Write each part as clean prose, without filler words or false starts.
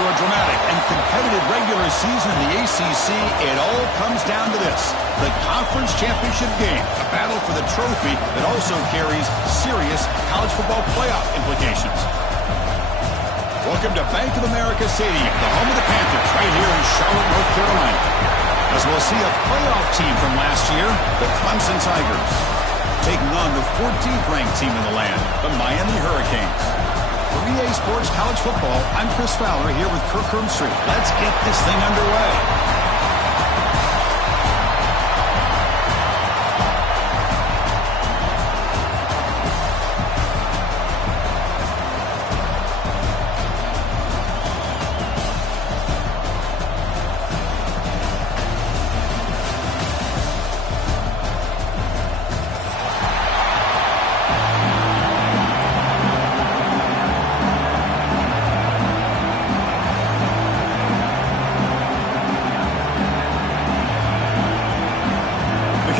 After a dramatic and competitive regular season in the ACC, it all comes down to this: the conference championship game, a battle for the trophy that also carries serious college football playoff implications. Welcome to Bank of America Stadium, the home of the Panthers, right here in Charlotte, North Carolina. As we'll see a playoff team from last year, the Clemson Tigers, taking on the 14th ranked team in the land, the Miami Hurricanes. For EA Sports College Football, I'm Chris Fowler here with Kirk Herbstreit. Let's get this thing underway.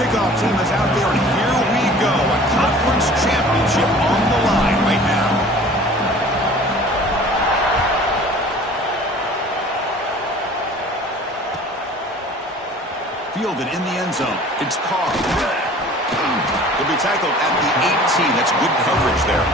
Kickoff team is out there, and here we go. A conference championship on the line right now. Fielded in the end zone. It's Carr. He'll be tackled at the 18. That's good coverage there.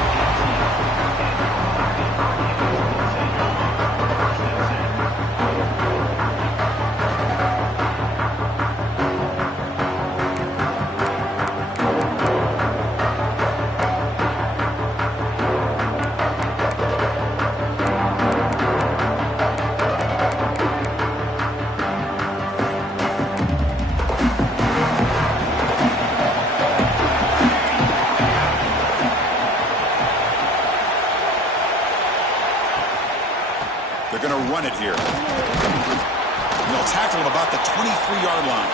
They're going to run it here. And they'll tackle him about the 23-yard line.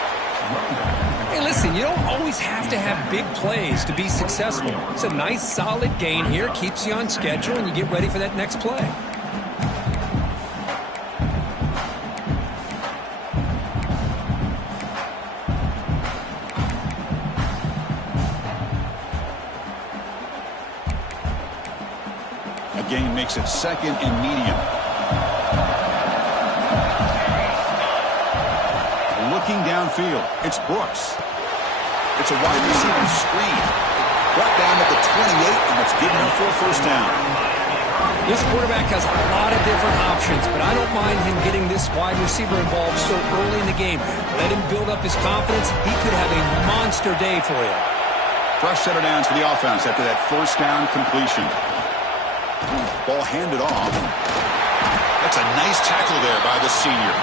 Hey, listen, you don't always have to have big plays to be successful. It's a nice, solid gain here. Keeps you on schedule, and you get ready for that next play. A gain makes it second and medium. Looking downfield, it's Brooks. It's a wide receiver screen. Brought down at the 28, and it's good enough for a first down. This quarterback has a lot of different options, but I don't mind him getting this wide receiver involved so early in the game. Let him build up his confidence. He could have a monster day for you. Fresh set of downs for the offense after that first down completion. Ball handed off. That's a nice tackle there by the senior.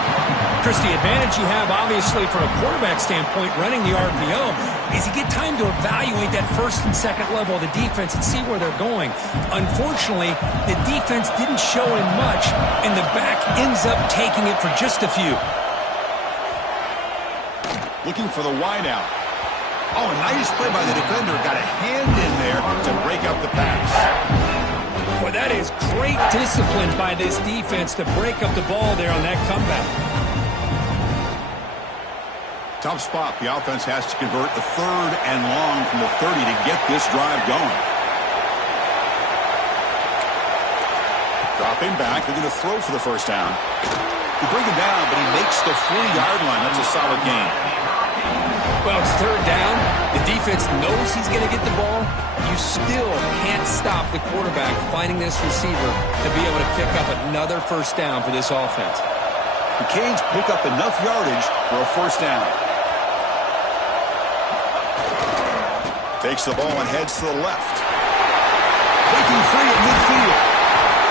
Chris, the advantage you have, obviously, from a quarterback standpoint, running the RPO, is you get time to evaluate that first and second level of the defense and see where they're going. Unfortunately, the defense didn't show him much, and the back ends up taking it for just a few. Looking for the wideout. Oh, a nice play by the defender. Got a hand in there to break up the pass. Boy, that is great discipline by this defense to break up the ball there on that comeback. Tough spot. The offense has to convert a third and long from the 30 to get this drive going. Dropping back. They're going to throw for the first down. They bring him down, but he makes the 40-yard line. That's a solid gain. Well, it's third down. The defense knows he's going to get the ball. You still can't stop the quarterback finding this receiver to be able to pick up another first down for this offense. The Canes pick up enough yardage for a first down. Takes the ball and heads to the left. Breaking free at midfield.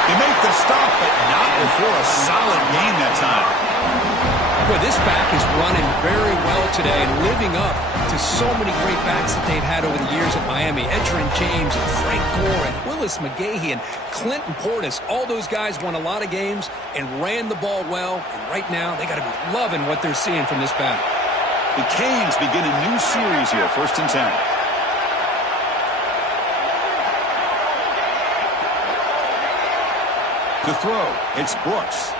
They make the stop, but not before a solid gain that time. Boy, this back is running very well today and living up to so many great backs that they've had over the years at Miami. Edgerrin James and Frank Gore and Willis McGahee and Clinton Portis. All those guys won a lot of games and ran the ball well. And right now, they got to be loving what they're seeing from this back. The Canes begin a new series here, 1st and 10. To throw, it's Brooks.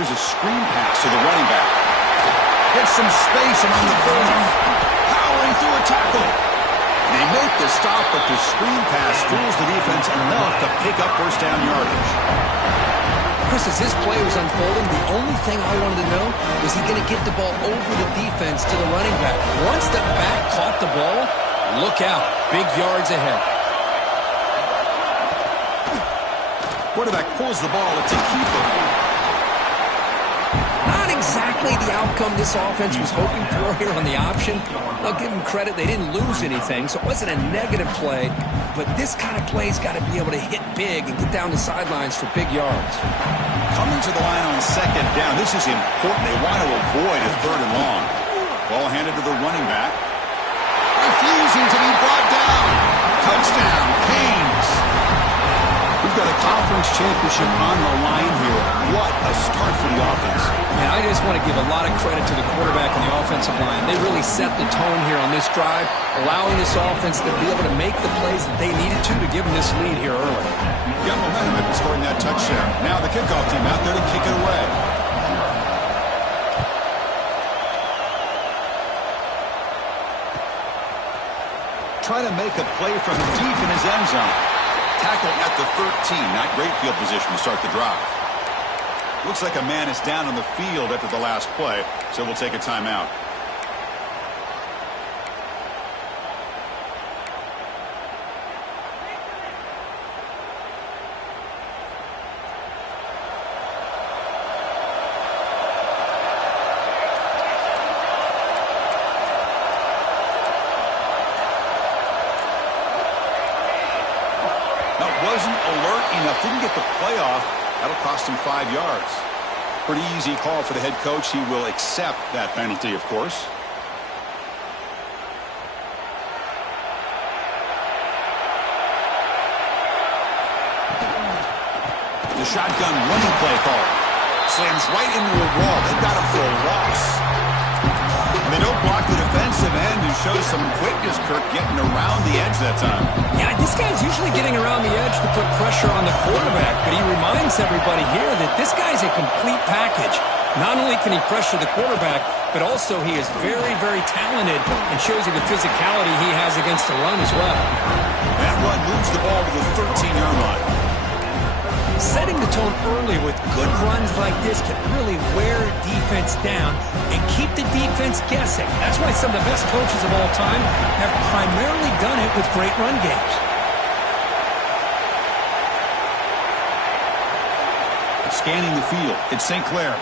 There's a screen pass to the running back. Gets some space among the 30. Powering through a tackle. They make the stop, but the screen pass fools the defense enough to pick up first down yardage. Chris, as this play was unfolding, the only thing I wanted to know was he going to get the ball over the defense to the running back. Once the back caught the ball, look out. Big yards ahead. Quarterback pulls the ball. It's a keeper. Not exactly the outcome this offense was hoping for here on the option. I'll give them credit. They didn't lose anything, so it wasn't a negative play. But this kind of play's got to be able to hit big and get down the sidelines for big yards. Coming to the line on second down. This is important. They want to avoid a third and long. Ball handed to the running back. Refusing to be brought down. Touchdown, Canes. We've got a conference championship on the line here. What a start for the offense. And I just want to give a lot of credit to the quarterback and the offensive line. They really set the tone here on this drive, allowing this offense to be able to make the plays that they needed to give them this lead here early. Got momentum after scoring that touchdown. Now the kickoff team out there to kick it away. Trying to make a play from deep in his end zone. Tackle at the 13. Not great field position to start the drive. Looks like a man is down on the field after the last play, so we'll take a timeout. Wasn't alert enough, didn't get the play off. That'll cost him 5 yards. Pretty easy call for the head coach. He will accept that penalty, of course. The shotgun running play call. Slams right into a wall. They've got him for a loss. They don't block the defensive end and show some quickness, Kirk, getting around the edge that time. Yeah, this guy's usually getting around the edge to put pressure on the quarterback, but he reminds everybody here that this guy's a complete package. Not only can he pressure the quarterback, but also he is very, very talented and shows you the physicality he has against the run as well. That run moves the ball to the 13-yard line. Setting the tone early with good runs like this can really wear defense down and keep the defense guessing. That's why some of the best coaches of all time have primarily done it with great run games. Scanning the field, it's St. Clair.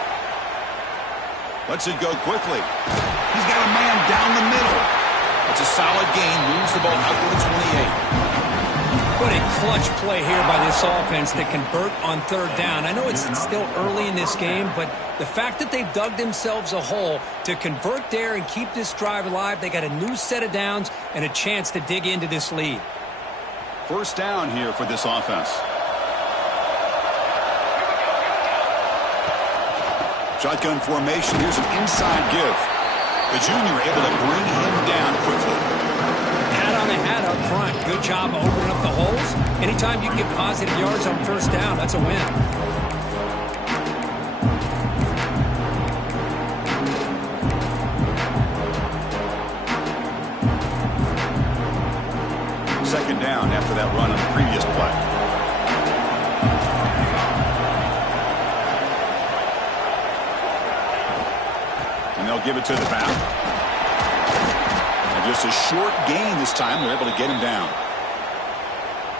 Lets it go quickly. He's got a man down the middle. It's a solid gain, moves the ball out to the 28. What a clutch play here by this offense to convert on third down. I know it's still early in this game, but the fact that they've dug themselves a hole to convert there and keep this drive alive, they got a new set of downs and a chance to dig into this lead. First down here for this offense. Shotgun formation. Here's an inside give. The junior able to bring him down quickly. Hat on the hat up front. Good job of opening up the holes. Anytime you can get positive yards on first down, that's a win. Second down after that run on the previous play. And they'll give it to the back. Just a short gain this time. They're able to get him down.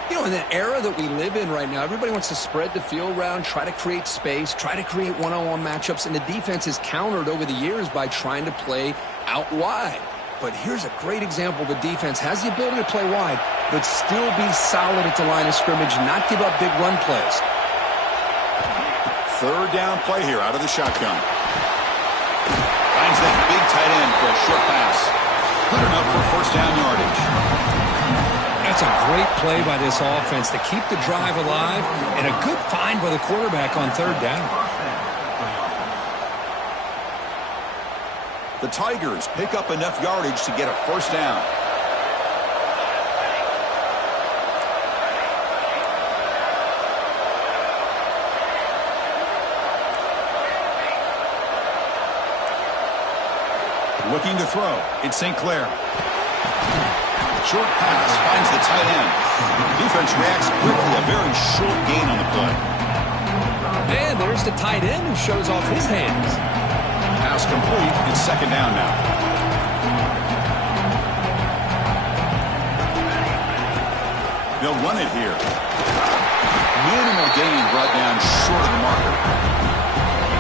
You know, in the era that we live in right now, everybody wants to spread the field around, try to create space, try to create one-on-one matchups, and the defense has countered over the years by trying to play out wide. But here's a great example. The defense has the ability to play wide, but still be solid at the line of scrimmage, not give up big run plays. Third down play here out of the shotgun. Finds that big tight end for a short pass. Good enough for first down yardage. That's a great play by this offense to keep the drive alive and a good find by the quarterback on third down. The Tigers pick up enough yardage to get a first down. Looking to throw. It's St. Clair. Short pass finds the tight end. Defense reacts quickly. A very short gain on the play. And there's the tight end who shows off his hands. Pass complete. It's second down now. They'll run it here. Minimal gain brought down short of the marker.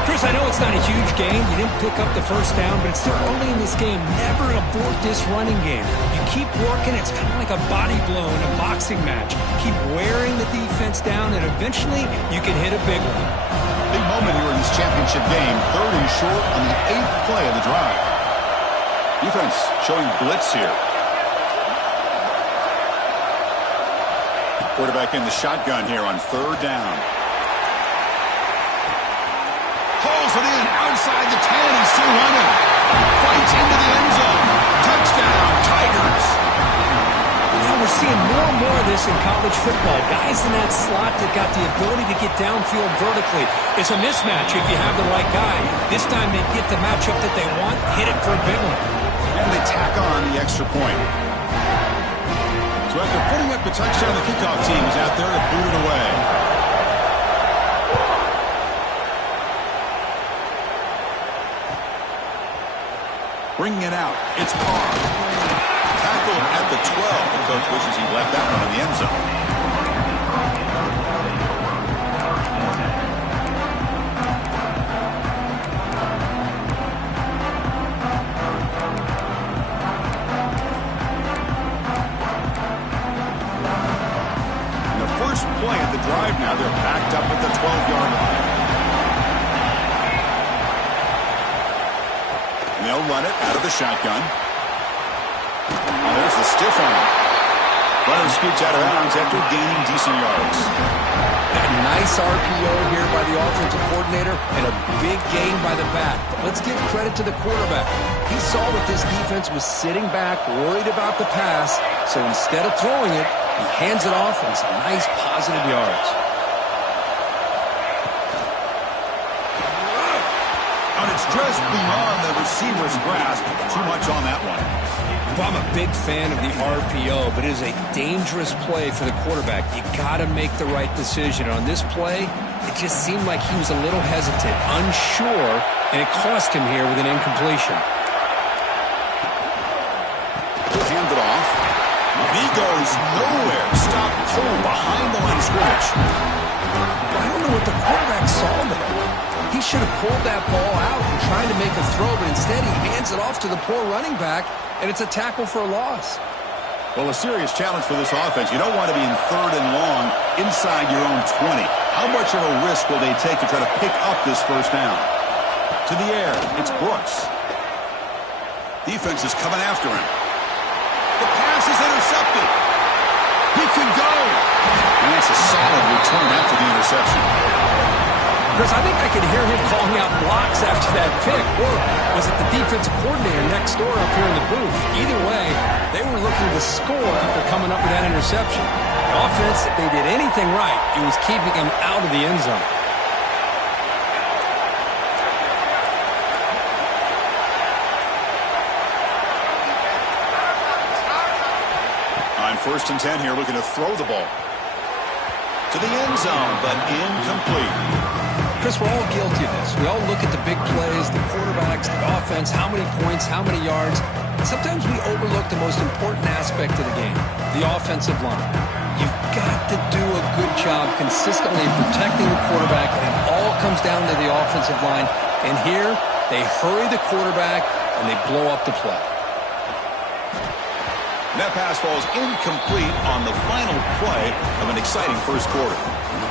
Chris, I know it's not a huge gain. You didn't pick up the first down, but it's still early in this game. Never abort this running game. You keep working. It's kind of like a body blow in a boxing match. Keep wearing the defense down, and eventually you can hit a big one. Big moment here in this championship game. Third and short on the 8th play of the drive. Defense showing blitz here. Quarterback in the shotgun here on third down. Hauls it in outside the 10. He's still running. Fights into the end zone. Touchdown, Tigers. Now we're seeing more and more of this in college football. Guys in that slot that got the ability to get downfield vertically. It's a mismatch if you have the right guy. This time they get the matchup that they want, hit it for a big one. And they tack on the extra point. So after putting up the touchdown, the kickoff team is out there to boot it away. Bringing it out. It's Parr. Tackled at the 12. The coach wishes he left that one in the end zone. And the first play at the drive now, they're backed up at the 12-yard line. They'll run it out of the shotgun. Oh, there's the stiff arm. Runner scoots out of bounds after gaining decent yards. A nice RPO here by the offensive coordinator and a big gain by the back. But let's give credit to the quarterback. He saw that this defense was sitting back, worried about the pass. So instead of throwing it, he hands it off and some nice positive yards. Just beyond the receiver's grasp. Too much on that one. Well, I'm a big fan of the RPO, but it is a dangerous play for the quarterback. You got to make the right decision. On this play, it just seemed like he was a little hesitant, unsure, and it cost him here with an incompletion. Hand it off. He goes nowhere. Stop cold behind the line of scrimmage. I don't know what the quarterback saw there. He should have pulled that ball out and tried to make a throw, but instead he hands it off to the poor running back, and it's a tackle for a loss. Well, a serious challenge for this offense. You don't want to be in third and long inside your own 20. How much of a risk will they take to try to pick up this first down? To the air, it's Brooks. Defense is coming after him. The pass is intercepted. He can go. And that's a solid return after the interception. Chris, I think I could hear him calling out blocks after that pick. Or was it the defensive coordinator next door up here in the booth? Either way, they were looking to score after coming up with that interception. The offense, if they did anything right, it was keeping him out of the end zone. On 1st and 10 here, looking to throw the ball to the end zone, but incomplete. Chris, we're all guilty of this. We all look at the big plays, the quarterbacks, the offense, how many points, how many yards. Sometimes we overlook the most important aspect of the game, the offensive line. You've got to do a good job consistently protecting the quarterback, and it all comes down to the offensive line. And here, they hurry the quarterback, and they blow up the play. That pass falls incomplete on the final play of an exciting first quarter.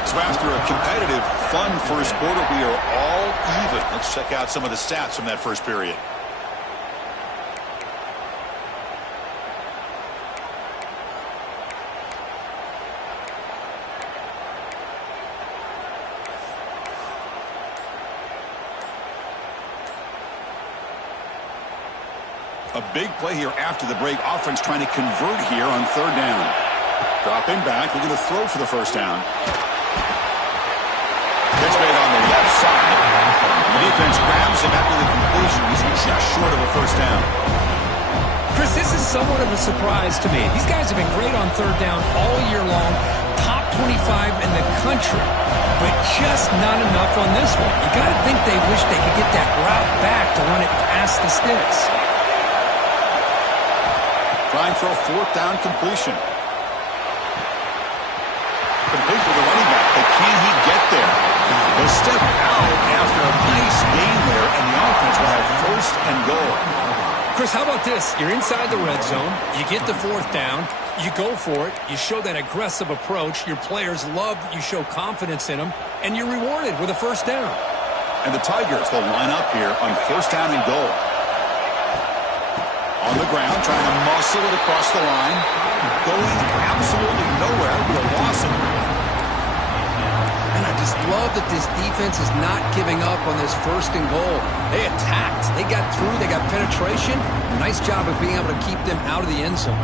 So after a competitive, fun first quarter, we are all even. Let's check out some of the stats from that first period. A big play here after the break. Offense trying to convert here on third down. Dropping back, looking to throw for the first down. Pitch made on the left side. The defense grabs him after the completion. He's just short of a first down. Chris, this is somewhat of a surprise to me. These guys have been great on third down all year long. Top 25 in the country, but just not enough on this one. You got to think they wish they could get that route back to run it past the sticks. Trying for a fourth down completion. Complete for the running back, but can he get there? He'll step out after a nice gain there, and the offense will have first and goal. Chris, how about this? You're inside the red zone. You get the fourth down. You go for it. You show that aggressive approach. Your players love that you show confidence in them, and you're rewarded with a first down. And the Tigers will line up here on first down and goal. On the ground, trying to muscle it across the line. Going absolutely nowhere. It'll be a loss. And I just love that this defense is not giving up on this first and goal. They attacked. They got through. They got penetration. Nice job of being able to keep them out of the end zone.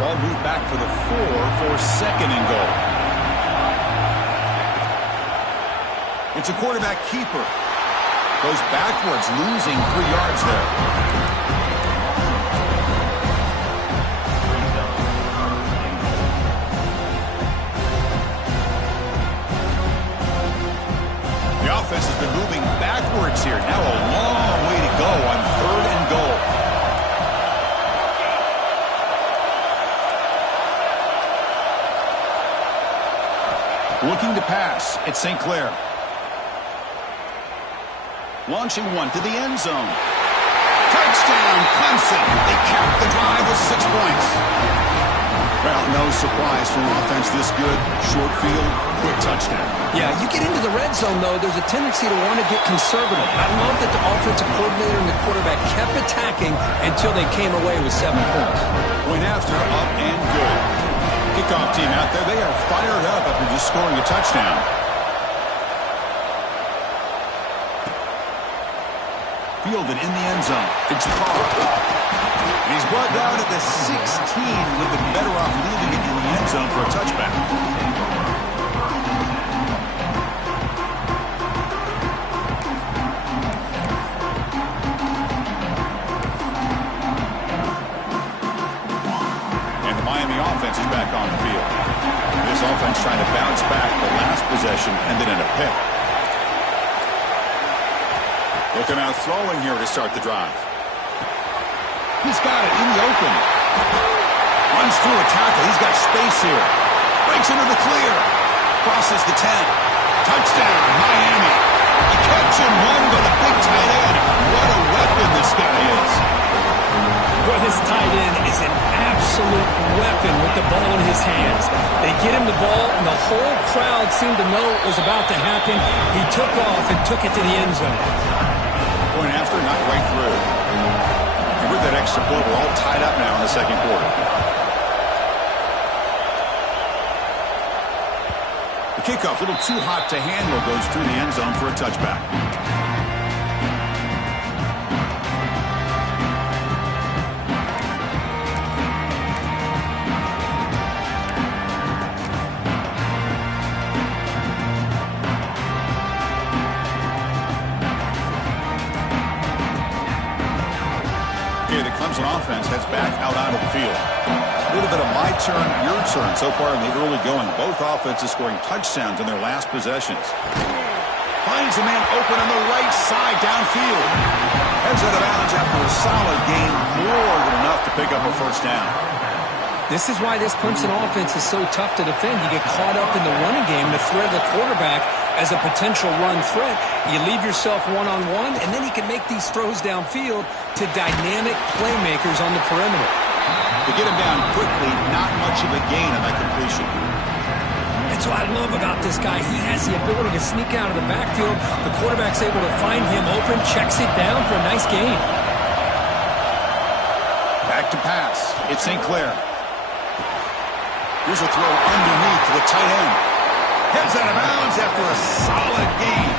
Ball moved back to the 4 for second and goal. It's a quarterback keeper. Goes backwards, losing 3 yards there. The offense has been moving backwards here. Now a long way to go on third and goal. Looking to pass. It's St. Clair. Launching one to the end zone. Touchdown, Clemson. They capped the drive with 6 points. Well, no surprise from offense this good. Short field, quick touchdown. Yeah, you get into the red zone, though, there's a tendency to want to get conservative. I love that the offensive coordinator and the quarterback kept attacking until they came away with 7 points. Point after, up and good. Kickoff team out there, they are fired up after just scoring a touchdown. Fielded in the end zone. It's Carr. And he's brought down at the 16. Would have been better off leaving it in the end zone for a touchback. And the Miami offense is back on the field. This offense trying to bounce back the last possession and then in a pick. Looking out throwing here to start the drive. He's got it in the open. Runs through a tackle. He's got space here. Breaks into the clear. Crosses the 10. Touchdown, Miami. A catch and run by the big tight end. What a weapon this guy is. Well, this tight end is an absolute weapon with the ball in his hands. They get him the ball, and the whole crowd seemed to know what was about to happen. He took off and took it to the end zone. Point after, not right through. And with that extra point, we're all tied up now in the second quarter. The kickoff, a little too hot to handle, goes through the end zone for a touchback. Clemson offense heads back out onto the field. A little bit of my turn, your turn so far in the early going. Both offenses scoring touchdowns in their last possessions. Finds a man open on the right side downfield. Heads out of bounds after a solid gain, more than enough to pick up a first down. This is why this Clemson offense is so tough to defend. You get caught up in the running game, the threat of the quarterback as a potential run threat. You leave yourself one-on-one, and then he can make these throws downfield to dynamic playmakers on the perimeter. To get him down quickly, not much of a gain on that completion. That's what I love about this guy. He has the ability to sneak out of the backfield. The quarterback's able to find him open, checks it down for a nice gain. Back to pass. It's St. Clair. Here's a throw underneath to the tight end. Heads out of bounds after a solid gain.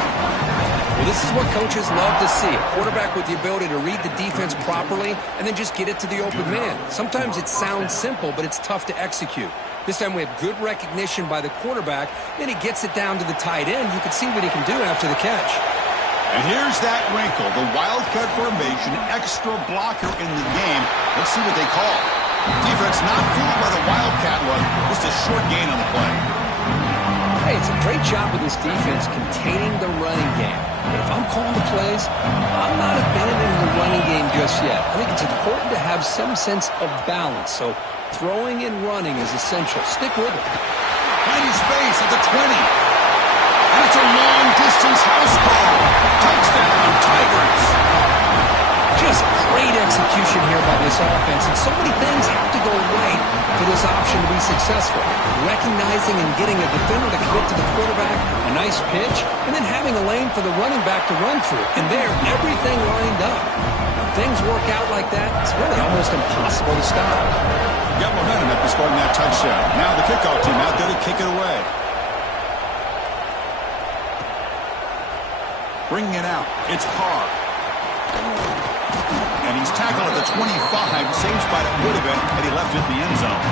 Well, this is what coaches love to see. A quarterback with the ability to read the defense properly and then just get it to the open man. Sometimes it sounds simple, but it's tough to execute. This time we have good recognition by the quarterback. Then he gets it down to the tight end. You can see what he can do after the catch. And here's that wrinkle. The wildcat formation, extra blocker in the game. Let's see what they call. Defense not fooled by the wildcat look. Just a short gain on the play. Hey, it's a great job with this defense containing the running game. But if I'm calling the plays, I'm not abandoning the running game just yet. I think it's important to have some sense of balance. So throwing and running is essential. Stick with it. Finding space at the 20. And it's a long-distance house call. Touchdown, Tigers. Just great execution here by this offense. And so many things have to go right for this option to be successful. Recognizing and getting a defender to commit to the quarterback, a nice pitch, and then having a lane for the running back to run through. And there, everything lined up. When things work out like that, it's really almost impossible to stop. Got momentum after scoring that touchdown. Now the kickoff team out there to kick it away. Bringing it out. It's Carr. And he's tackled at the 25. Same spot it would have been had he left it in the end zone.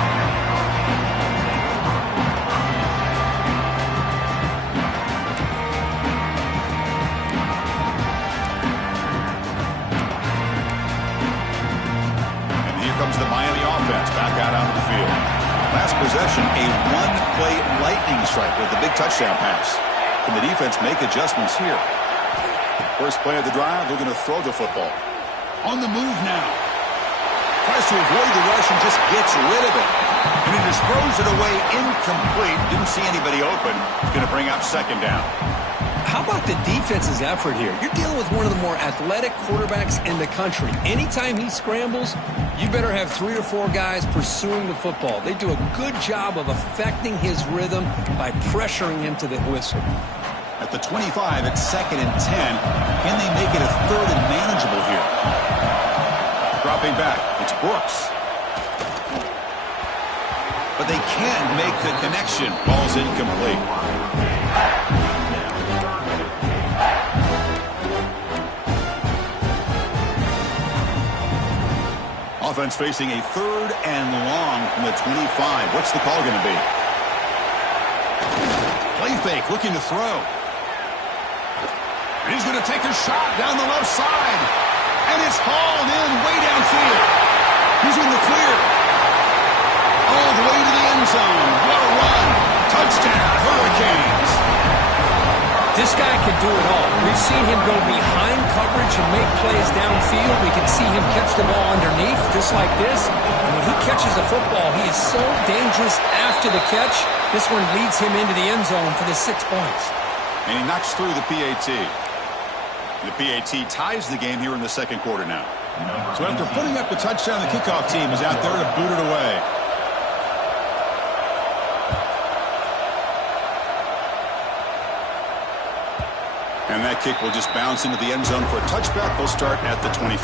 And here comes the Miami offense back out onto the field. Last possession, a one-play lightning strike with the big touchdown pass. Can the defense make adjustments here? First play of the drive, they're going to throw the football. On the move now. Tries to avoid the rush and just gets rid of it. And he just throws it away incomplete. Didn't see anybody open. He's going to bring up second down. How about the defense's effort here? You're dealing with one of the more athletic quarterbacks in the country. Anytime he scrambles, you better have 3 or 4 guys pursuing the football. They do a good job of affecting his rhythm by pressuring him to the whistle. At the 25, it's 2nd and 10. Can they make it a 3rd and manageable here? Dropping back, it's Brooks. But they can't make the connection. Ball's incomplete. Offense facing a 3rd and long from the 25. What's the call going to be? Play fake, looking to throw. And he's going to take a shot down the left side. And it's hauled in way downfield. He's in the clear. All the way to the end zone. What a run. Touchdown, Hurricanes. This guy can do it all. We've seen him go behind coverage and make plays downfield. We can see him catch the ball underneath, just like this. And when he catches the football, he is so dangerous after the catch. This one leads him into the end zone for the 6 points. And he knocks through the PAT. The PAT ties the game here in the second quarter now. So after putting up the touchdown, the kickoff team is out there to boot it away. And that kick will just bounce into the end zone for a touchback. They'll start at the 25.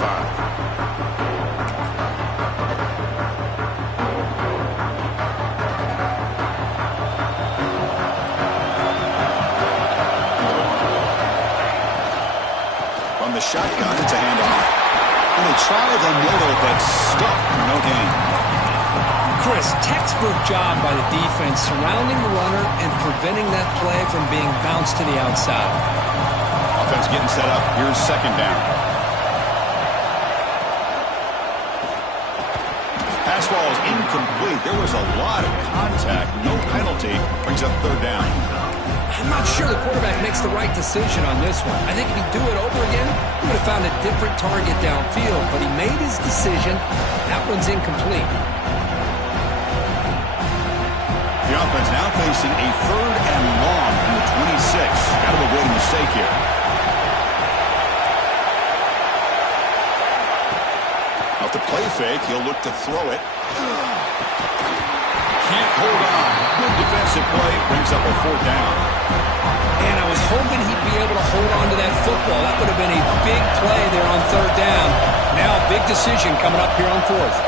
The shotgun, it's a handoff. And they try the middle, but stuffed, no gain. Chris, textbook job by the defense surrounding the runner and preventing that play from being bounced to the outside. Offense getting set up. Here's second down. Pass ball is incomplete. There was a lot of contact. No penalty. Brings up third down. I'm not sure the quarterback makes the right decision on this one. I think if he'd do it over again, he would have found a different target downfield. But he made his decision. That one's incomplete. The offense now facing a 3rd and long from the 26. Got to avoid a mistake here. Off the play fake, he'll look to throw it. Can't hold on. Good defensive play. Brings up a 4th down. And I was hoping he'd be able to hold on to that football. That would have been a big play there on 3rd down. Now a big decision coming up here on 4th.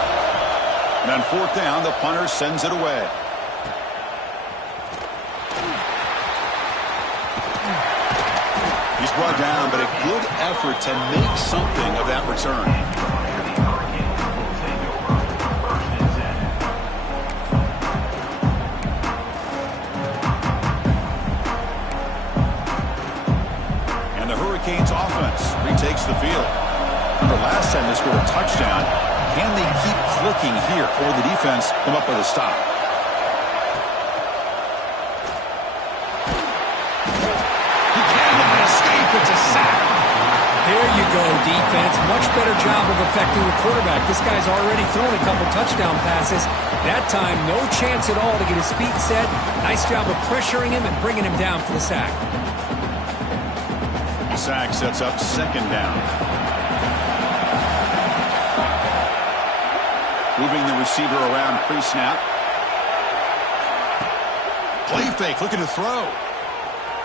And on 4th down, the punter sends it away. He's brought down, but a good effort to make something of that return. Hurricanes offense retakes the field. Remember last time they scored a touchdown. Can they keep clicking here, or the defense come up with a stop? go, defense. Much better job of affecting the quarterback. This guy's already thrown a couple touchdown passes. That time, no chance at all to get his feet set. Nice job of pressuring him and bringing him down for the sack. The sack sets up second down. Moving the receiver around pre-snap. Play fake, looking to throw.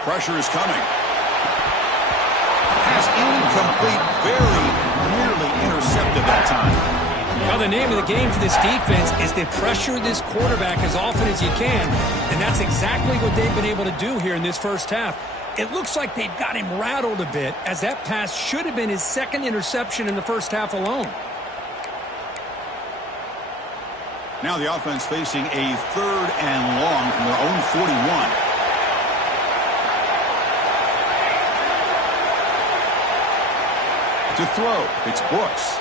Pressure is coming. Pass incomplete, very nearly intercepted that time. Now the name of the game for this defense is to pressure this quarterback as often as you can, and that's exactly what they've been able to do here in this first half. It looks like they've got him rattled a bit, as that pass should have been his second interception in the first half alone. Now the offense facing a third and long from their own 41. To throw, it's Brooks.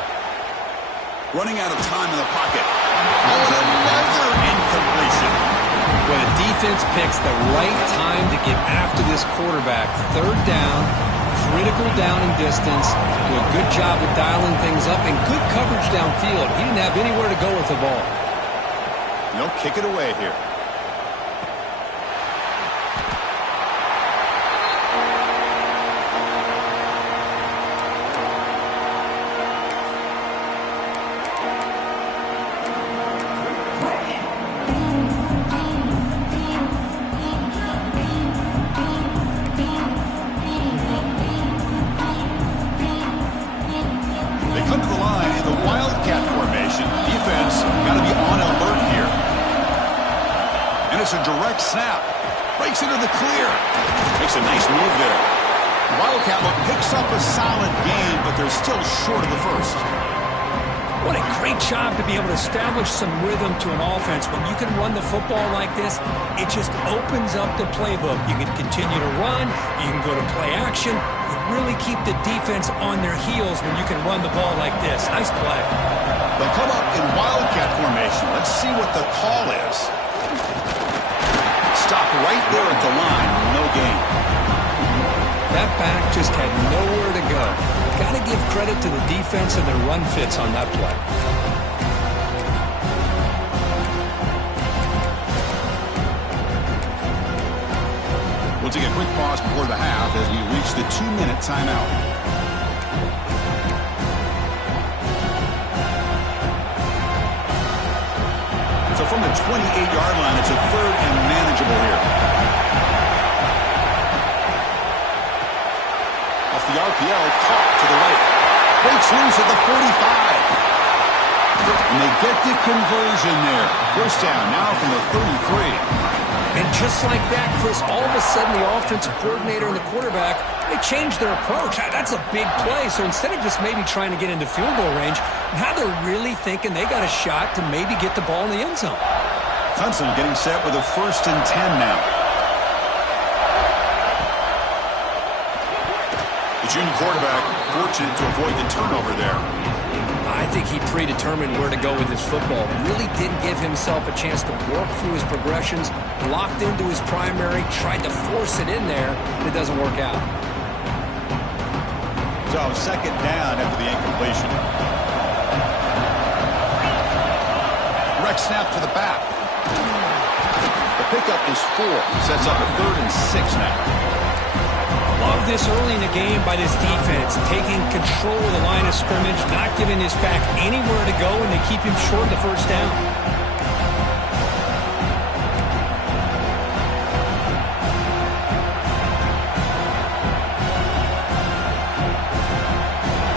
Running out of time in the pocket. Oh, and another incompletion. Well, the defense picks the right time to get after this quarterback. Third down, critical down and distance. Do a good job of dialing things up and good coverage downfield. He didn't have anywhere to go with the ball. They'll kick it away here. It's a direct snap. Breaks into the clear. Makes a nice move there. Wildcat picks up a solid gain, but they're still short of the first. What a great job to be able to establish some rhythm to an offense. When you can run the football like this, it just opens up the playbook. You can continue to run. You can go to play action. You really keep the defense on their heels when you can run the ball like this. Nice play. They'll come up in Wildcat formation. Let's see what the call is. Stopped right there at the line. No gain. That back just had nowhere to go. Got to give credit to the defense and their run fits on that play. We'll take a quick pause before the half as we reach the 2-minute timeout. So from the 28-yard line, it's a third and manageable here. Off the RPO, caught to the right. Breaks loose at the 45. And they get the conversion there. First down now from the 33. And just like that, Chris, all of a sudden the offensive coordinator and the quarterback, they changed their approach. That's a big play. So instead of just maybe trying to get into field goal range, now they're really thinking they got a shot to maybe get the ball in the end zone. Clemson getting set with a 1st and 10 now. The junior quarterback fortunate to avoid the turnover there. I think he predetermined where to go with his football. Really didn't give himself a chance to work through his progressions. Locked into his primary, tried to force it in there, but it doesn't work out. So second down after the incompletion. Direct snap to the back. The pickup is 4. Sets up a 3rd and 6 now. Love this early in the game by this defense, taking control of the line of scrimmage, not giving this back anywhere to go, and they keep him short of the first down.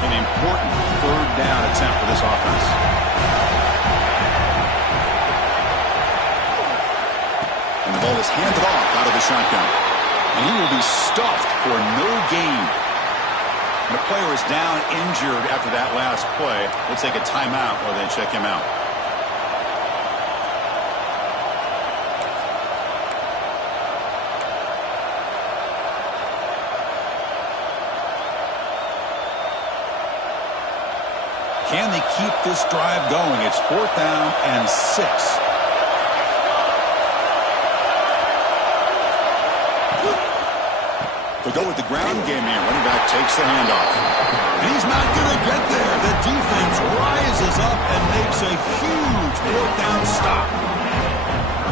An important 3rd down attempt for this offense. And the ball is handed off out of the shotgun. And he will be stuffed for no gain. And the player is down injured after that last play. We'll take a timeout while they check him out. Can they keep this drive going? It's 4th down and 6. The go with the ground game here. Running back takes the handoff. And he's not going to get there. The defense rises up and makes a huge fourth down stop.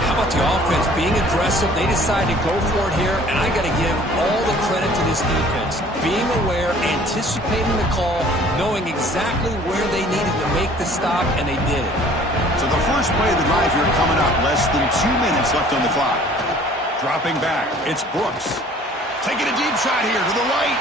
How about the offense being aggressive? They decide to go for it here, and I got to give all the credit to this defense. Being aware, anticipating the call, knowing exactly where they needed to make the stop, and they did it. So the first play of the drive here coming up. Less than 2 minutes left on the clock. Dropping back, it's Brooks. Taking a deep shot here to the right.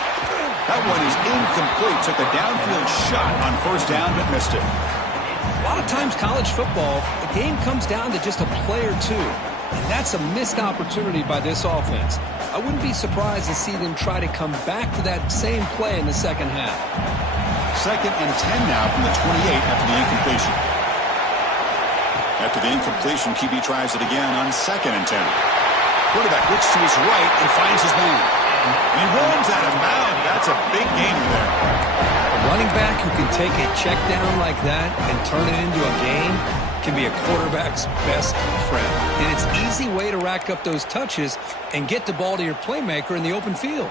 That one is incomplete. Took a downfield shot on first down, but missed it. A lot of times college football, the game comes down to just a play or two. And that's a missed opportunity by this offense. I wouldn't be surprised to see them try to come back to that same play in the second half. 2nd and 10 now from the 28 after the incompletion. After the incompletion, QB tries it again on 2nd and 10. Quarterback looks to his right and finds his man. He runs out of bounds. That's a big gainer there. A running back who can take a check down like that and turn it into a gain can be a quarterback's best friend. And it's an easy way to rack up those touches and get the ball to your playmaker in the open field.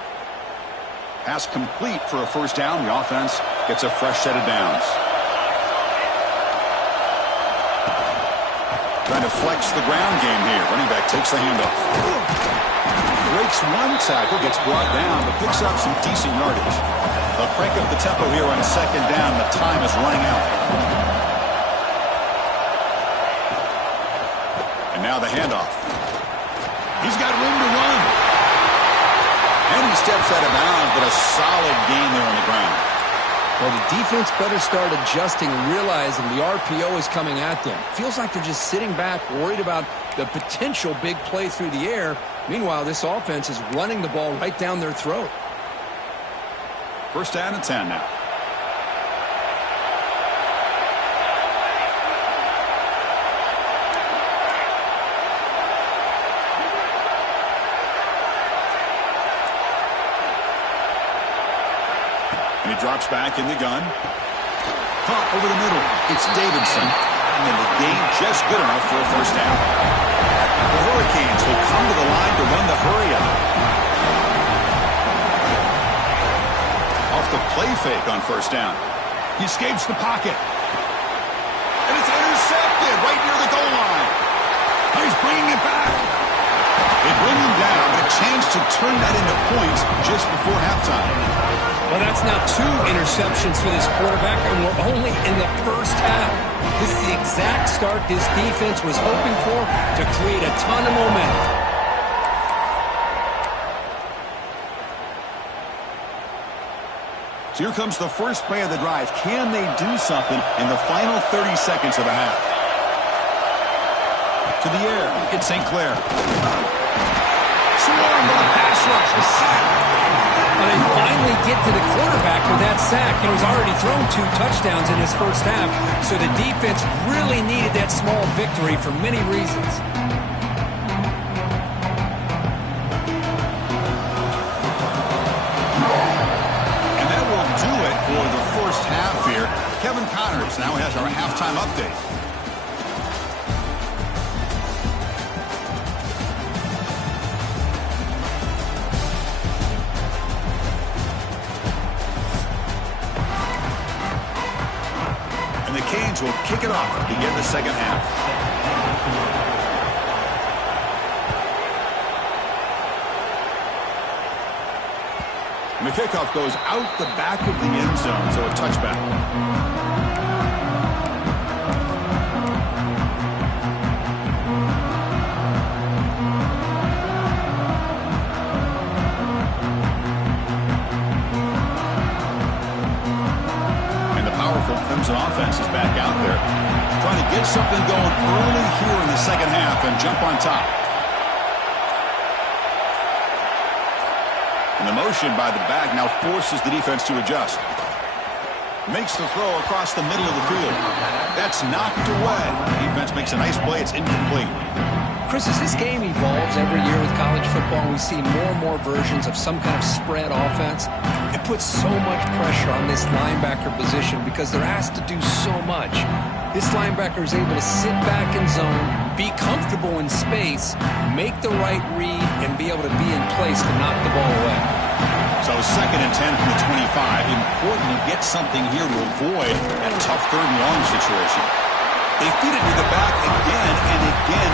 Pass complete for a first down. The offense gets a fresh set of downs. Trying to flex the ground game here. Running back takes the handoff. Breaks one tackle, gets brought down, but picks up some decent yardage. They'll crank up the tempo here on 2nd down. The time is running out. And now the handoff. He's got room to run. And he steps out of bounds, but a solid gain there on the ground. Well, the defense better start adjusting and realizing the RPO is coming at them. Feels like they're just sitting back, worried about the potential big play through the air. Meanwhile, this offense is running the ball right down their throat. First down and 10 now. And he drops back in the gun. Caught over the middle. It's Davidson. And the gain just good enough for a first down. The Hurricanes will come to the line to run the hurry up. Off the play fake on first down. He escapes the pocket. And it's intercepted right near the goal line. Now he's bringing it back. They bring him down. A chance to turn that into points just before halftime. Well, that's now 2 interceptions for this quarterback, and we're only in the first half. This is the exact start this defense was hoping for to create a ton of momentum. So here comes the first play of the drive. Can they do something in the final 30 seconds of the half? To the air. It's St. Clair. Swarmed by the pass rush. The sack. But they finally get to the quarterback with that sack. And he's already thrown 2 touchdowns in his first half. So the defense really needed that small victory for many reasons. And that will do it for the first half here. Kevin Connors now has our halftime update. Will kick it off to begin the second half. And the kickoff goes out the back of the end zone, so a touchback. Clemson offense is back out there, trying to get something going early here in the second half and jump on top. And the motion by the back now forces the defense to adjust. Makes the throw across the middle of the field. That's knocked away. The defense makes a nice play. It's incomplete. Chris, as this game evolves every year with college football, we see more and more versions of some kind of spread offense. It puts so much pressure on this linebacker position because they're asked to do so much. This linebacker is able to sit back in zone, be comfortable in space, make the right read, and be able to be in place to knock the ball away. So 2nd and 10 from the 25. Important to get something here to avoid that tough 3rd and long situation. They feed it to the back again and again.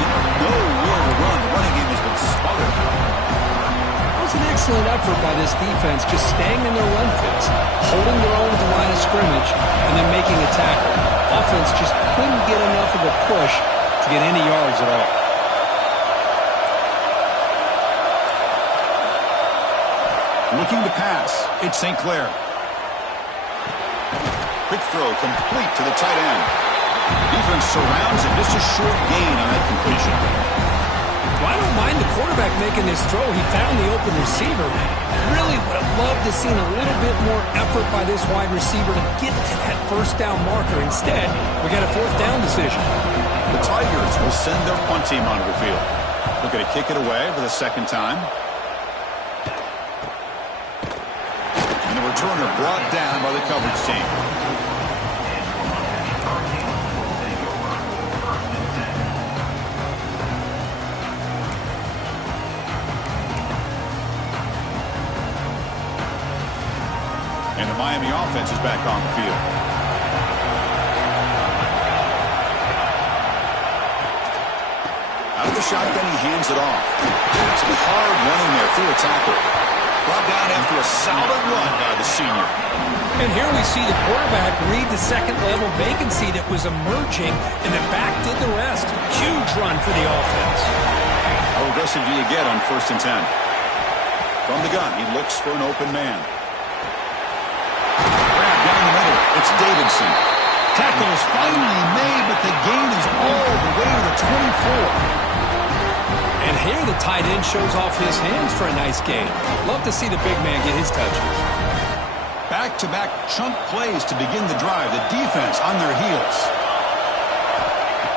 Nowhere to run. The running game has been smothered. That was an excellent effort by this defense, just staying in their run fits, holding their own at the line of scrimmage, and then making a tackle. Offense just couldn't get enough of a push to get any yards at all. Looking to pass. It's St. Clair. Quick throw complete to the tight end. Defense surrounds him. Just a short gain on that completion. Well, I don't mind the quarterback making this throw. He found the open receiver. Really would have loved to see a little bit more effort by this wide receiver to get to that 1st down marker. Instead, we got a 4th down decision. The Tigers will send their punt team onto the field. Looking to kick it away for the 2nd time. And the returner brought down by the coverage team. And the Miami offense is back on the field. Out of the shotgun, he hands it off. Some hard running there through a tackle. Brought down after a solid run by the senior. And here we see the quarterback read the 2nd-level vacancy that was emerging, and the back did the rest. Huge run for the offense. How aggressive do you get on 1st and 10? From the gun, he looks for an open man. Grab down the middle. It's Davidson. Tackle is finally made, but the gain is all the way to the 24. And here the tight end shows off his hands for a nice gain. Love to see the big man get his touches. Back-to-back chunk plays to begin the drive. The defense on their heels.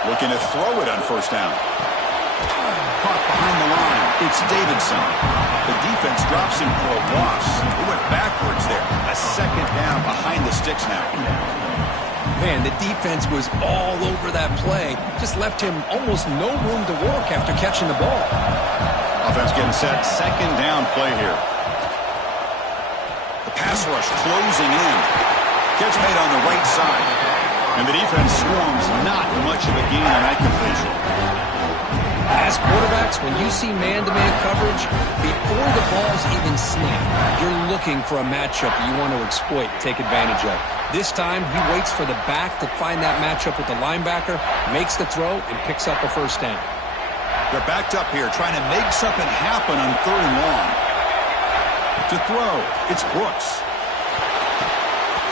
Looking to throw it on 1st down. Caught behind the line. It's Davidson. The defense drops him for a loss. He went backwards there. A 2nd down behind the sticks now. Man, the defense was all over that play. Just left him almost no room to work after catching the ball. Offense getting set. 2nd down play here. The pass rush closing in. Catch made on the right side. And the defense swarms. Not much of a gain on that completion. As quarterbacks, when you see man-to-man coverage, before the ball's even snapped, you're looking for a matchup you want to exploit, take advantage of. This time, he waits for the back to find that matchup with the linebacker, makes the throw, and picks up a 1st down. They're backed up here, trying to make something happen on 3rd and long. To throw, it's Brooks.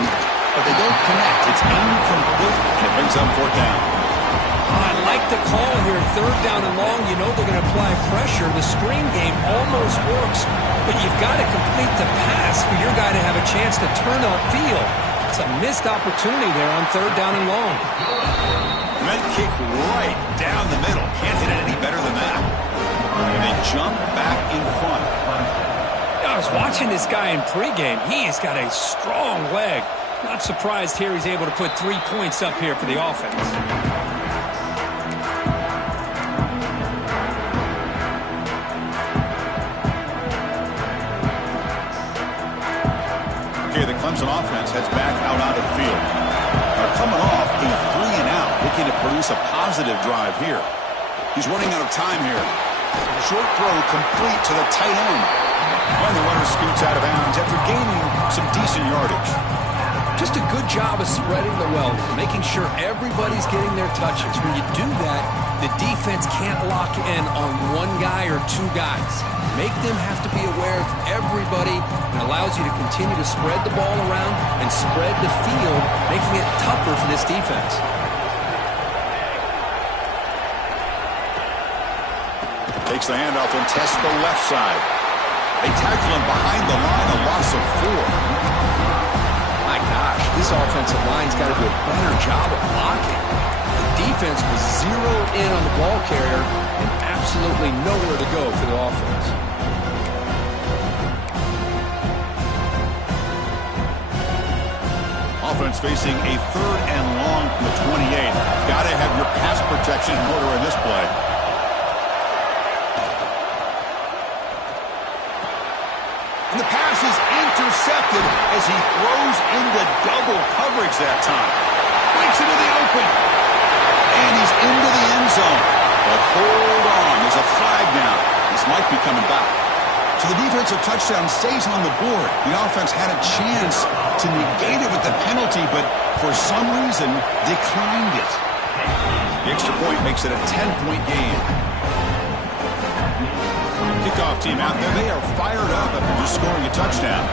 But they don't connect. It's incomplete, and it brings up 4th down. I like the call here. 3rd down and long, you know they're going to apply pressure. The screen game almost works, but you've got to complete the pass for your guy to have a chance to turn upfield. It's a missed opportunity there on 3rd down and long. Went kick right down the middle. Can't hit it any better than that. And they jump back in front. I was watching this guy in pregame. He has got a strong leg. Not surprised here he's able to put 3 points up here for the offense. The Clemson offense heads back out onto the field. They're coming off a 3-and-out, looking to produce a positive drive here. He's running out of time here. Short throw complete to the tight end. And the runner scoots out of bounds after gaining some decent yardage. Just a good job of spreading the wealth, making sure everybody's getting their touches. When you do that, the defense can't lock in on one guy or 2 guys. Make them have to be aware of everybody, and allows you to continue to spread the ball around and spread the field, making it tougher for this defense. Takes the handoff and tests the left side. They tackle him behind the line, a loss of 4. My gosh, this offensive line's got to do a better job of blocking. The defense was zeroed in on the ball carrier and absolutely nowhere to go for the offense. Offense facing a 3rd and long from the 28. Got to have your pass protection in order in this play. The pass is intercepted as he throws into double coverage that time. Breaks into the open. And he's into the end zone. But hold on, there's a flag now. This might be coming back. So the defensive touchdown stays on the board. The offense had a chance to negate it with the penalty, but for some reason declined it. The extra point makes it a 10-point game. Kickoff team out there, they are fired up after just scoring a touchdown.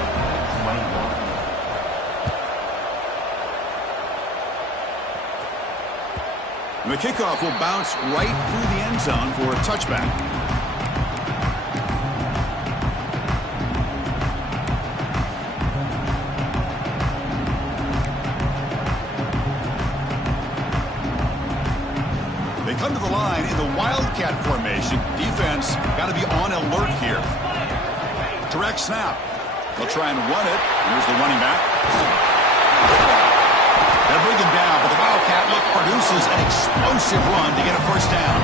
And the kickoff will bounce right through the end zone for a touchback. They come to the line in the Wildcat formation. Defense got to be on alert here. Direct snap. They'll try and run it. Here's the running back. They'll bring him down, but the Wildcat look produces an explosive run to get a first down.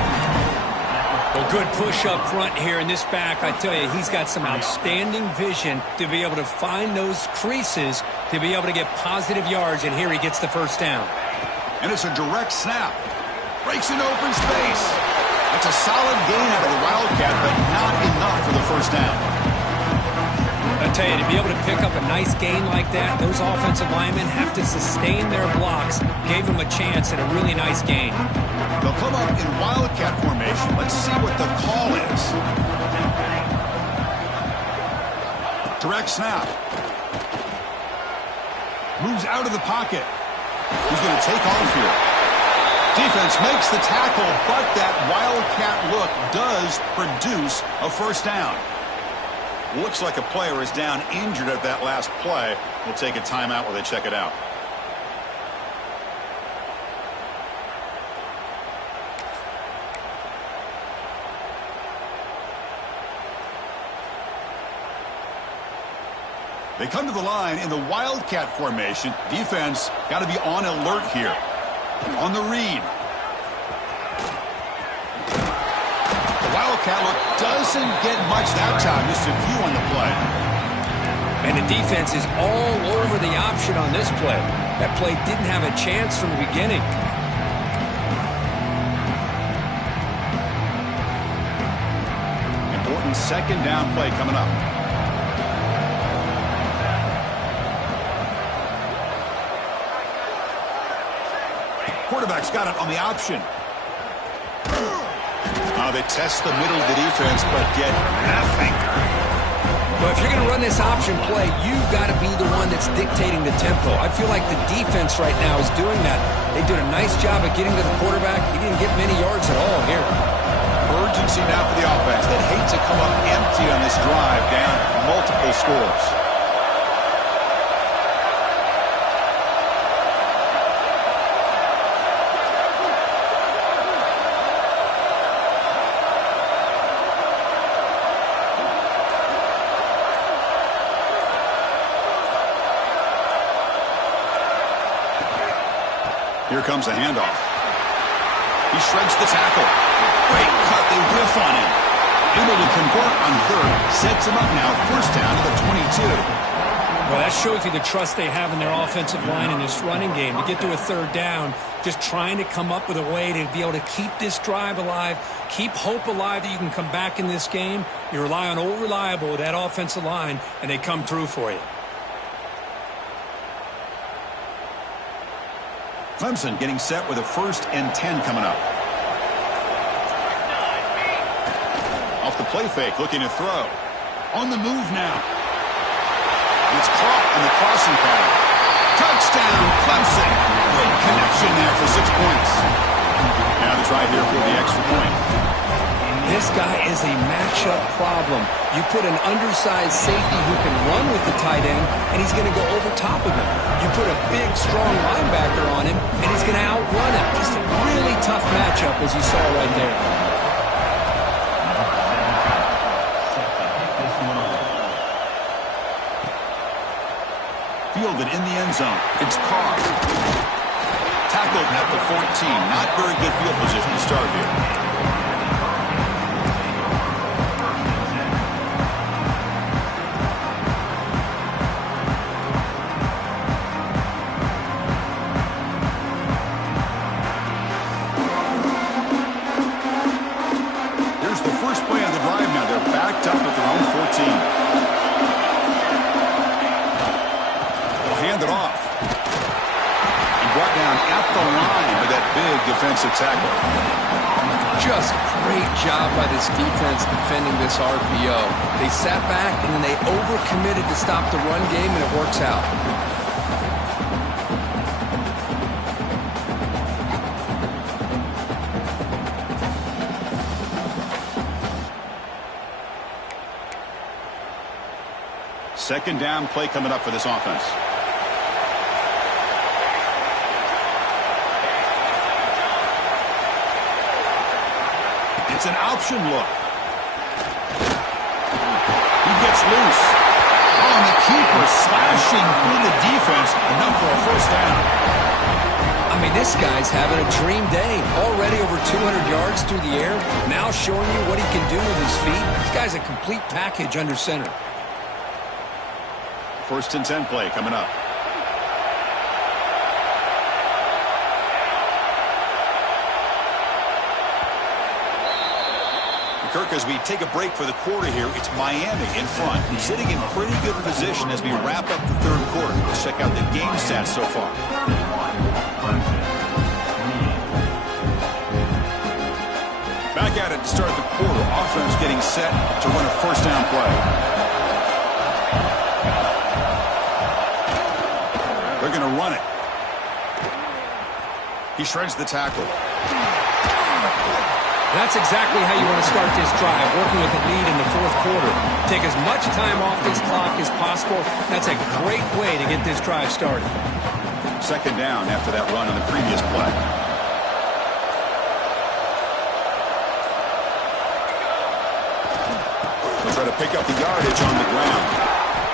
Well, good push up front here in this back. I tell you, he's got some outstanding vision to be able to find those creases to be able to get positive yards, and here he gets the first down. And it's a direct snap. Breaks into open space. That's a solid gain out of the Wildcat, but not enough for the first down. I tell you, to be able to pick up a nice gain like that, those offensive linemen have to sustain their blocks. Gave them a chance at a really nice gain. They'll come up in Wildcat formation. Let's see what the call is. Direct snap. Moves out of the pocket. Who's going to take off here? Defense makes the tackle, but that Wildcat look does produce a first down. Looks like a player is down injured at that last play. We'll take a timeout while they check it out. They come to the line in the Wildcat formation. Defense got to be on alert here. On the read. The Wildcat look doesn't get much that time. Just a few on the play. And the defense is all over the option on this play. That play didn't have a chance from the beginning. Important second down play coming up. Quarterback's got it on the option. They test the middle of the defense, but get nothing. Well, if you're going to run this option play, you've got to be the one that's dictating the tempo. I feel like the defense right now is doing that. They did a nice job of getting to the quarterback. He didn't get many yards at all here. Urgency now for the offense. They'd hate to come up empty on this drive, down multiple scores. Here comes a handoff. He shreds the tackle. Great cut. They whiff on him. Able to convert on third. Sets him up now. First down to the 22. Well, that shows you the trust they have in their offensive line in this running game. To get to a third down, just trying to come up with a way to be able to keep this drive alive, keep hope alive that you can come back in this game. You rely on old reliable with that offensive line, and they come through for you. Clemson getting set with a 1st and 10 coming up. Off the play fake, looking to throw. On the move now. It's caught in the crossing pattern. Touchdown, Clemson. Great connection there for 6 points. Now the try here for the extra point. This guy is a matchup problem. You put an undersized safety who can run with the tight end, and he's going to go over top of him. You put a big, strong linebacker on him, and he's going to outrun him. Just a really tough matchup, as you saw right there. Fielded in the end zone. It's Carr. Tackled at the 14. Not very good field position to start here. first play of the drive now. They're backed up at their own 14. They'll hand it off. And brought down at the line with that big defensive tackle. Just great job by this defense defending this RPO. They sat back and then they overcommitted to stop the run game, and it works out. Second down play coming up for this offense. It's an option look. He gets loose. Oh, and the keeper slashing through the defense. Enough for a first down. I mean, this guy's having a dream day. Already over 200 yards through the air. Now showing you what he can do with his feet. This guy's a complete package under center. First and 10 play coming up. Kirk, as we take a break for the quarter here, it's Miami in front, sitting in pretty good position as we wrap up the third quarter. Let's check out the game stats so far. Back at it to start the quarter. Offense getting set to run a first down play. They're going to run it. He shreds the tackle. That's exactly how you want to start this drive, working with a lead in the fourth quarter. Take as much time off this clock as possible. That's a great way to get this drive started. Second down after that run on the previous play. They'll try to pick up the yardage on the ground.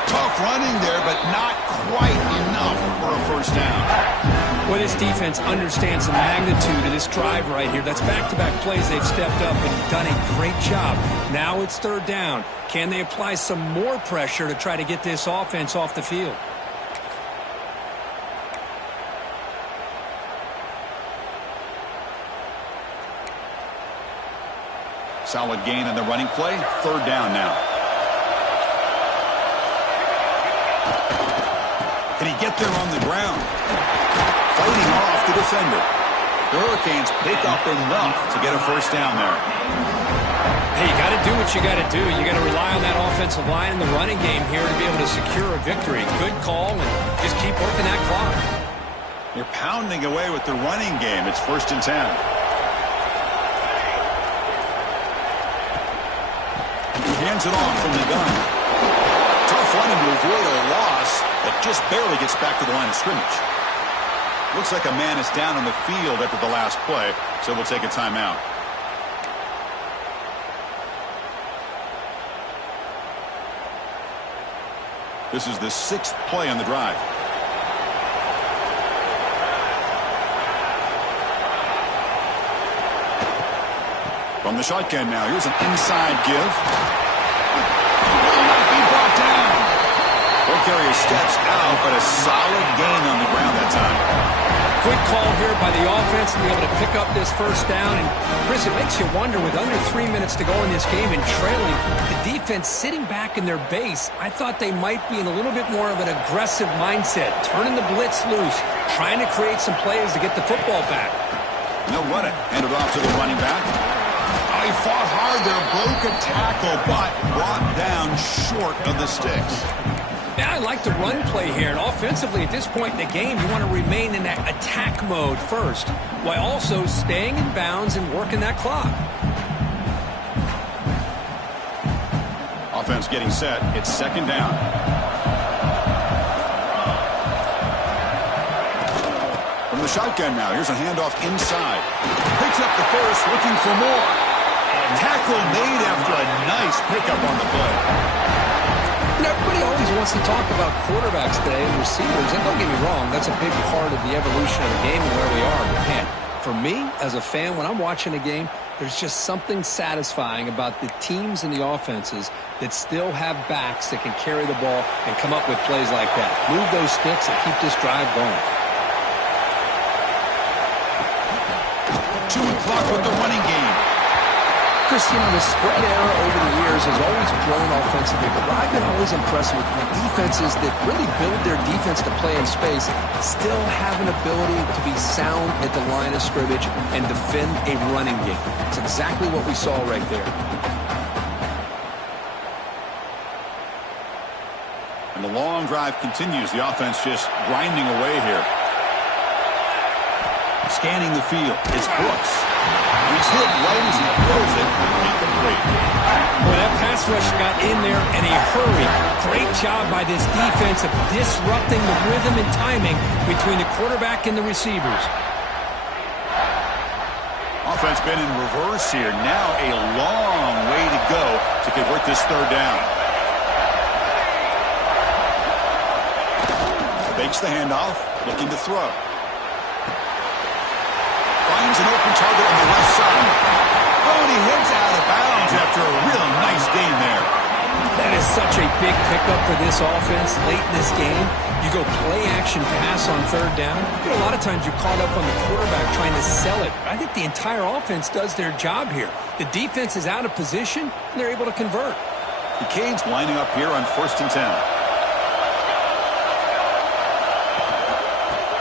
Tough running there, but not quite enough for a first down. Well, this defense understands the magnitude of this drive right here. That's back-to-back plays. They've stepped up and done a great job. Now it's third down. Can they apply some more pressure to try to get this offense off the field? Solid gain on the running play. Third down now. Can he get there on the ground? Fighting off the defender. The Hurricanes pick up enough to get a first down there. Hey, you got to do what you got to do. You got to rely on that offensive line in the running game here to be able to secure a victory. Good call, and just keep working that clock. They're pounding away with the running game. It's first and 10. He hands it off from the gun. Tough running to avoid a loss, but just barely gets back to the line of scrimmage. Looks like a man is down on the field after the last play, so we'll take a timeout. This is the sixth play on the drive. From the shotgun now, here's an inside give. Will not be brought down. Ball carrier steps out, but a solid gain on the ground that time. Quick call here by the offense to be able to pick up this first down. And, Chris, it makes you wonder, with under 3 minutes to go in this game and trailing, the defense sitting back in their base, I thought they might be in a little bit more of an aggressive mindset, turning the blitz loose, trying to create some plays to get the football back. They'll run it. Hand it off to the running back. Oh, he fought hard there, broke a tackle, but brought down short of the sticks. Now I like the run play here, and offensively at this point in the game, you want to remain in that attack mode first, while also staying in bounds and working that clock. Offense getting set. It's second down. From the shotgun now, here's a handoff inside. Picks up the first, looking for more. Tackle made after a nice pickup on the play. Everybody always wants to talk about quarterbacks today and receivers, and don't get me wrong, that's a big part of the evolution of the game and where we are. But man, for me, as a fan, when I'm watching a game, there's just something satisfying about the teams and the offenses that still have backs that can carry the ball and come up with plays like that. Move those sticks and keep this drive going. 2 o'clock with the running game. Chris, Chris, the spread era over the years has always grown offensively, but what I've been always impressed with defenses that really build their defense to play in space still have an ability to be sound at the line of scrimmage and defend a running game. It's exactly what we saw right there. And the long drive continues. The offense just grinding away here. Scanning the field. It's Brooks. He's hit right as he throws it. Incomplete. Boy, that pass rush got in there in a hurry. Great job by this defense of disrupting the rhythm and timing between the quarterback and the receivers. Offense been in reverse here. Now a long way to go to convert this third down. Fakes the handoff, looking to throw. Finds an open target on the left side. Oh, and he heads out of bounds after a really nice game there. That is such a big pickup for this offense late in this game. You go play action pass on third down. A lot of times you're caught up on the quarterback trying to sell it. I think the entire offense does their job here. The defense is out of position, and they're able to convert. The Canes lining up here on 1st and 10.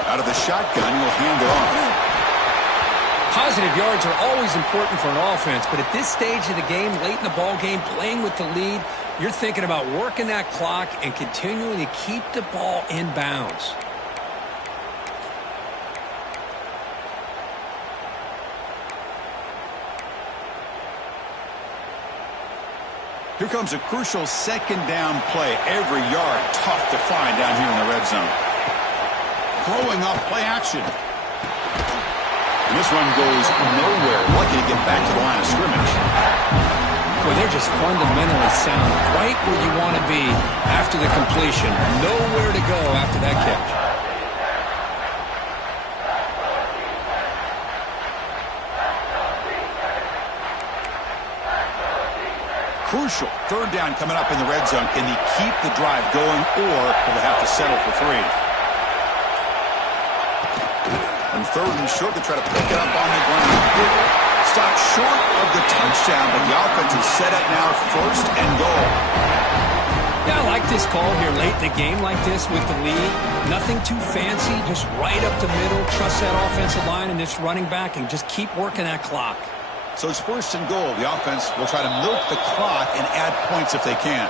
Out of the shotgun, he'll hand it off. Positive yards are always important for an offense, but at this stage of the game, late in the ball game, playing with the lead, you're thinking about working that clock and continuing to keep the ball in bounds. Here comes a crucial second down play. Every yard tough to find down here in the red zone. Throwing up play action. And this one goes nowhere. Lucky to get back to the line of scrimmage. Boy, they're just fundamentally sound. Right where you want to be after the completion. Nowhere to go after that catch. Crucial. Third down coming up in the red zone. Can he keep the drive going, or will they have to settle for 3? On 3rd and short, they try to pick it up on the ground. Stopped short of the touchdown, but the offense is set up now 1st and goal. Yeah, I like this call here late in the game like this with the lead. Nothing too fancy, just right up the middle. Trust that offensive line and this running back and just keep working that clock. So it's 1st and goal. The offense will try to milk the clock and add points if they can.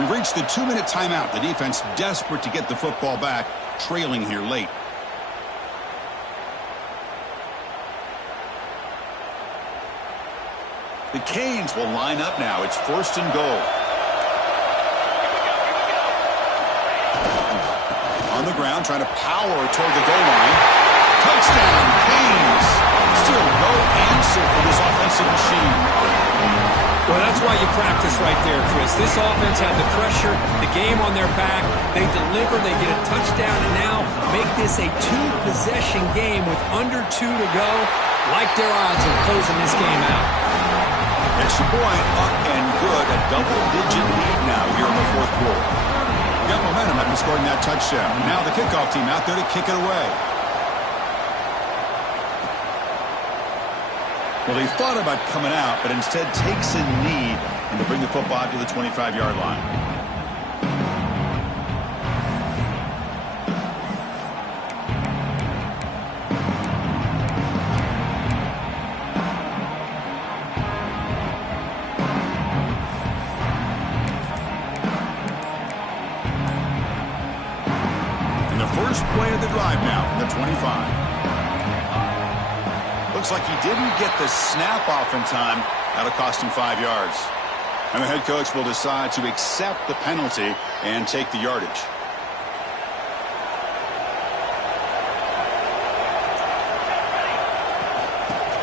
We've reached the 2-minute timeout. The defense desperate to get the football back, trailing here late. The Canes will line up now. It's 1st and goal. On the ground, trying to power toward the goal line. Touchdown, Canes. Still no answer for this offensive machine. Well, that's why you practice right there, Chris. This offense had the pressure, the game on their back. They deliver, they get a touchdown, and now make this a 2-possession game with under 2 to go. Like their odds of closing this game out. Extra point up and good. A double-digit lead now here in the 4th quarter. Got momentum after scoring that touchdown. Now the kickoff team out there to kick it away. Well, he thought about coming out, but instead takes a knee and to bring the football to the 25-yard line. Play of the drive now from the 25. Looks like he didn't get the snap off in time. That'll cost him 5 yards. And the head coach will decide to accept the penalty and take the yardage.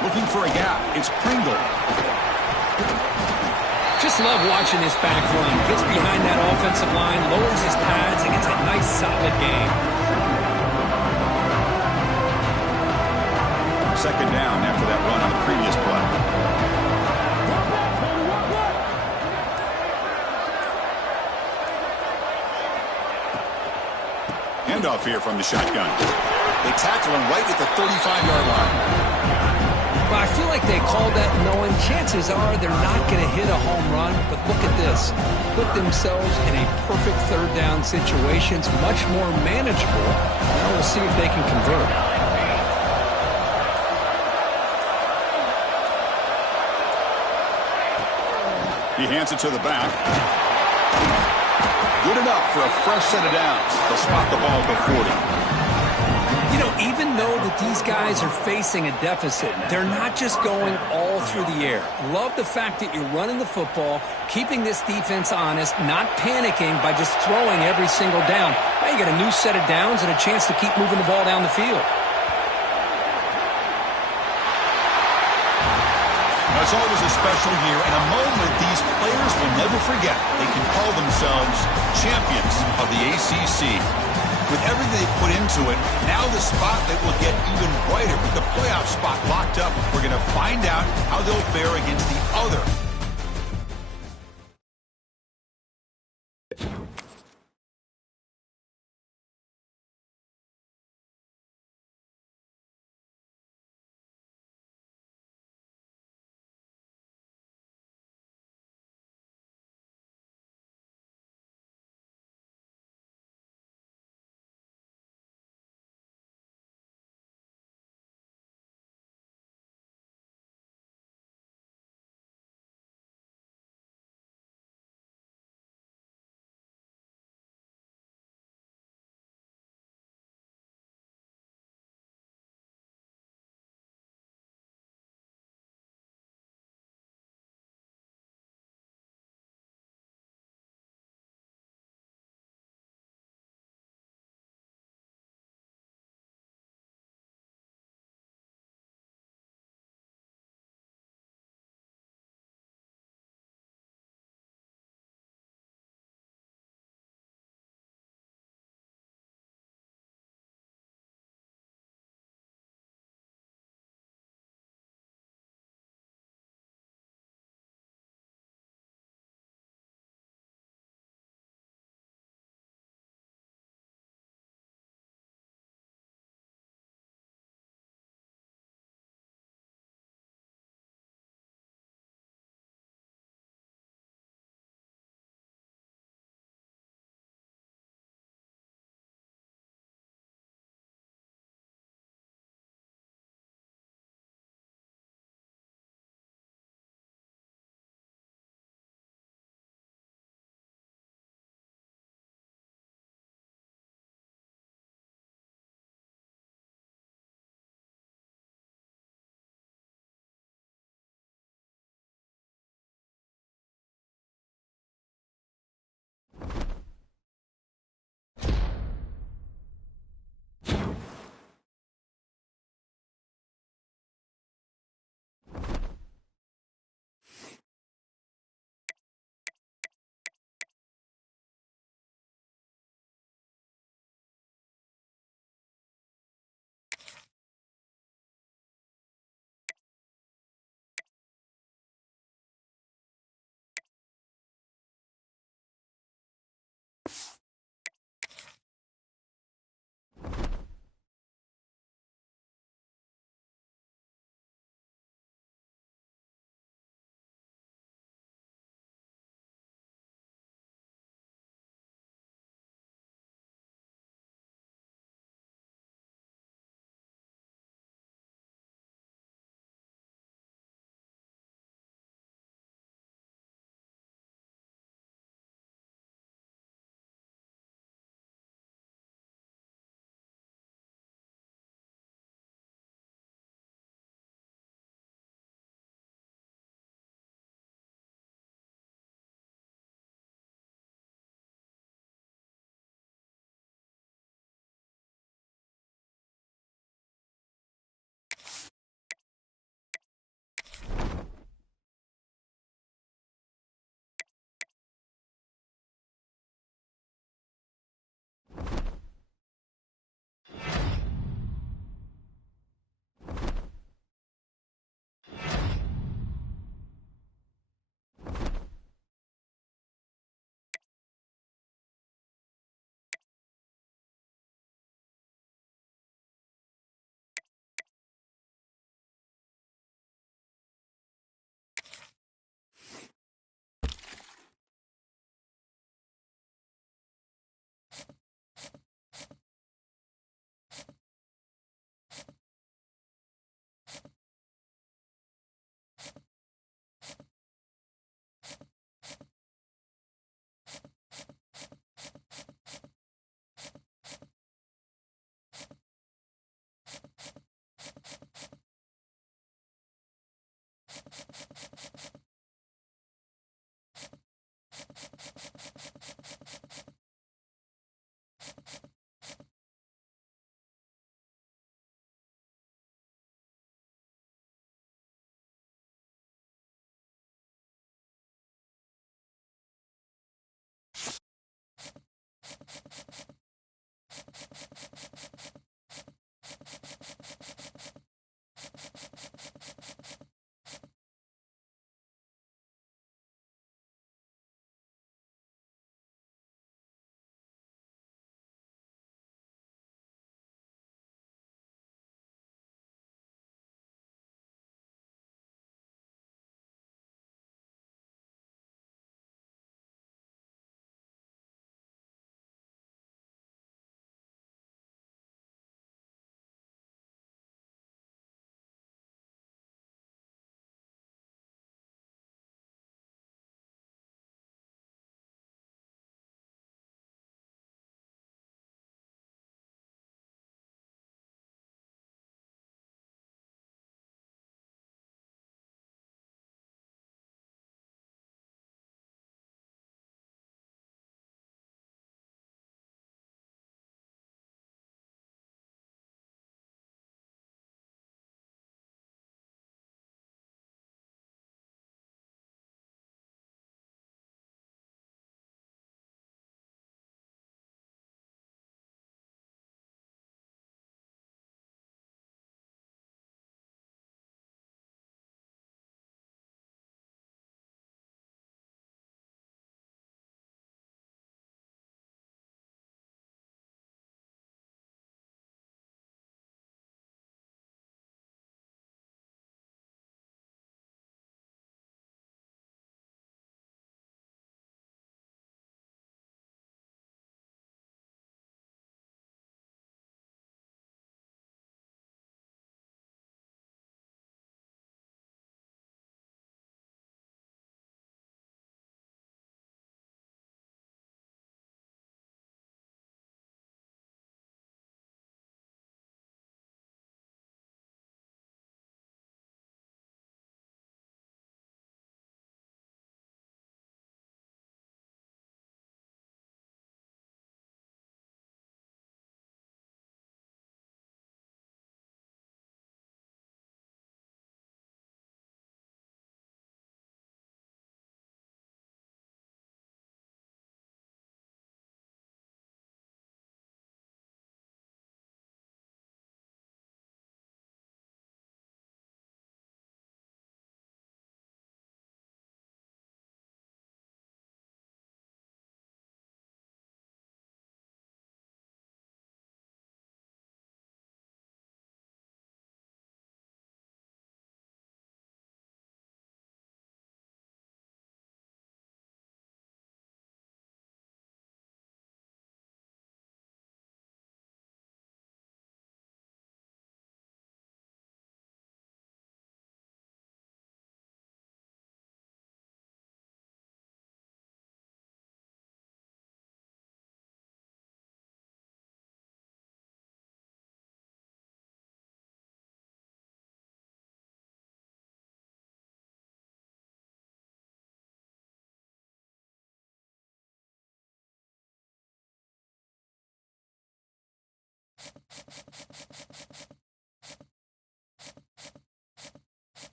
Looking for a gap. It's Pringle. Just love watching this back run. Gets behind that offensive line, lowers his pads, and gets a nice solid game. Second down after that run on the previous play. Handoff here from the shotgun. They tackle him right at the 35-yard line. Well, I feel like like they called that knowing chances are they're not going to hit a home run, but look at this. Put themselves in a perfect third down situation. It's much more manageable. Now we'll see if they can convert. He hands it to the back. Good enough for a fresh set of downs. They'll spot the ball at the 40. You know, even though that these guys are facing a deficit, they're not just going all through the air. Love the fact that you're running the football, keeping this defense honest, not panicking by just throwing every single down. Now you got a new set of downs and a chance to keep moving the ball down the field. It's always a special year and a moment these players will never forget. They can call themselves champions of the ACC. With everything they put into it, now the spotlight will get even brighter. With the playoff spot locked up, we're going to find out how they'll fare against the other